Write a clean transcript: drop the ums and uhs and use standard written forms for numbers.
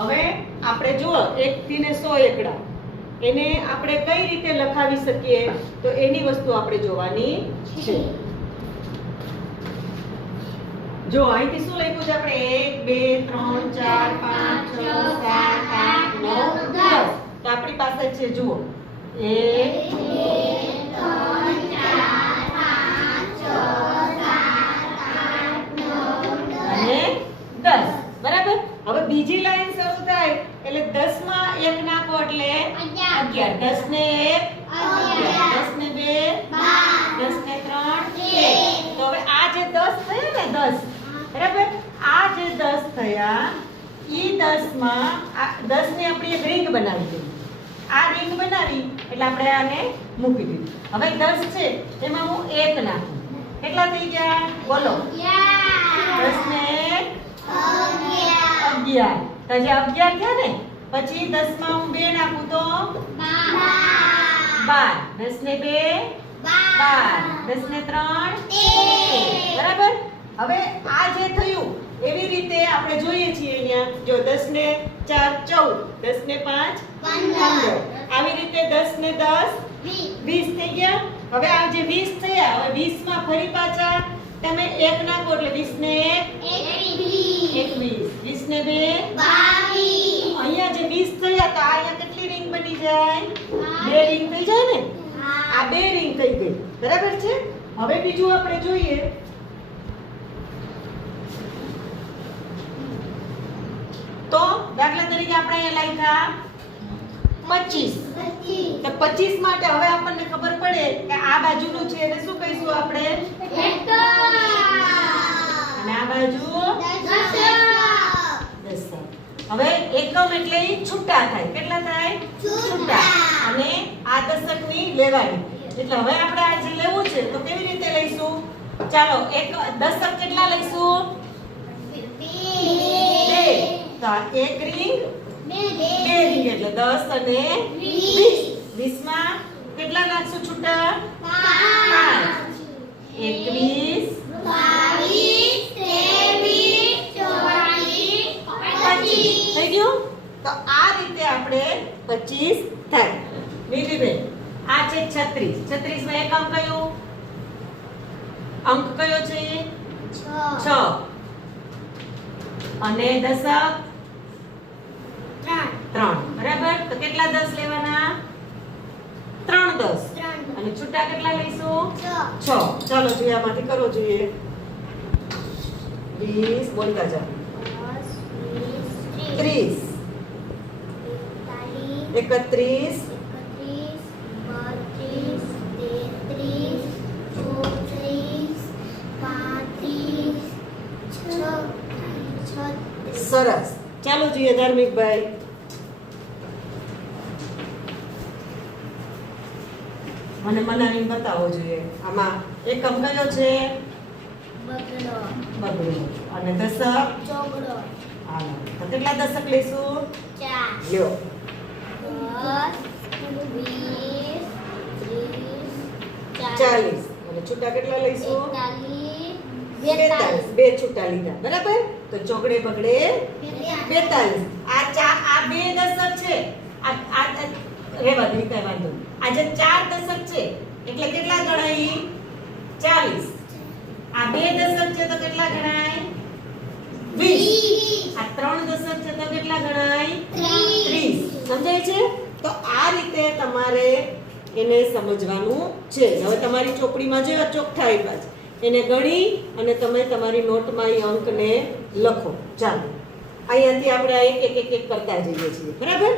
હવે આપણે જુઓ 1 થી ને 100 એકડા એને આપણે કઈ રીતે લખાવી શકીએ તો એની વસ્તુ આપણે જોવાની છે. જો અહીંથી શું લખ્યું છે આપણે 1 2 3 4 5 6 7 8 9 10 તો આપણી પાસે છે જુઓ 1 અને 10 બરાબર. હવે બીજી લાઈન શરૂ થાય એટલે 10 માં 1 નાખો એટલે 11. 10 ને 1 11, 10 ને 2 10 ને 3 તો હવે આ જે 10 થયા ને 10 બરાબર, આ જે 10 થયા ઈ 10 માં આ 10 ની આપણે એક રિંગ બનાવી દીધી. આ રિંગ બનાવી એટલે આપણે આને મૂકી દીધું. હવે 10 છે એમાં હું 1 નાખું. કેટલા થઈ ગયા બોલો? 10 ને 11. તો જે 11 થયા ને પછી 10 માં હું 2 નાખું તો 12. 10 ને 2 12. 10 ને 3 બરાબર. હવે આ જે થયું એવી રીતે આપણે જોઈએ છીએ અહીંયા જો 10 ને 4 14, 10 ને 5 15. આવી રીતે 10 ને 10 20 થઈ ગયા. હવે આ જે 20 થયા હવે 20 માં ફરી પાછા તમે 1 નાખો એટલે 20 ને 1 21, 20 ને 2 22. અહીંયા જે 20 થયા તો અહીંયા કેટલી રિંગ બની જાય? 2 રિંગ થઈ જાય ને. આ 2 રિંગ થઈ ગઈ બરાબર છે. હવે બીજું આપણે જોઈએ તો દાખલા તરીકે આપણે અહીંયા લખ્યા 25. તો 25 માટે હવે આપણને ખબર પડે કે આ બાજુનું છે એને શું કહીશું આપણે? અને આ બાજુ દશક. હવે એકમ એટલે ઈ છૂટા થાય. કેટલા થાય? છૂટા. અને આ દશકની લેવાની. એટલે હવે આપણે આ જે લેવું છે તો કેવી રીતે લઈશું? ચાલો એક દશક કેટલા લઈશું? 2. તો એક રિંગ 2 રિંગ એટલે 10 અને 20. 20 માં કેટલા નાખશું છૂટા? 5. 21 22 થઈ ગયું. તો આ રીતે આપણે 25 થાય. નીતિબેન આ છે 36. 36 માં એક અંક કયો? અંક કયો છે? 6. અને દશક 3 બરાબર. તો કેટલા 10 લેવાના? 3 10. અને છૂટા કેટલા લઈશું? 6. ચાલો જોઈએ આમાંથી કરો જોઈએ. 20 બોલતા જાઓ. 30 31 સરસ. ચાલો જોઈએ ધાર્મિકભાઈ. મને બનાવીને બતાવો જોઈએ. આમાં એકમ કયો છે? બગડો. અને દશક? હાલો તો કેટલા દશક લઈશું? 4. લ્યો 40. અને છૂટા કેટલા લઈશું? 42. 2 છૂટા લીધા બરાબર. તો ચોકડે બગડે 42. આ 2 દશક છે. આ રેવા દે કઈ વાંધો. આ જે 4 દશક છે એટલે કેટલા ગણાય? 40. આ 2 દશક છે તો કેટલા ગણાય? 20. આ 3 દશક છે તો કેટલા ગણાય? 30. સમજાય છે? તો આ રીતે તમારે એને સમજવાનું છે. હવે તમારી ચોપડીમાં જે ચોકઠા આપ્યા છે એને ગણી અને તમે તમારી નોટમાં એ અંકને લખો. ચાલો અહીંયાથી આપણે એક કરતા જઈએ છીએ બરાબર.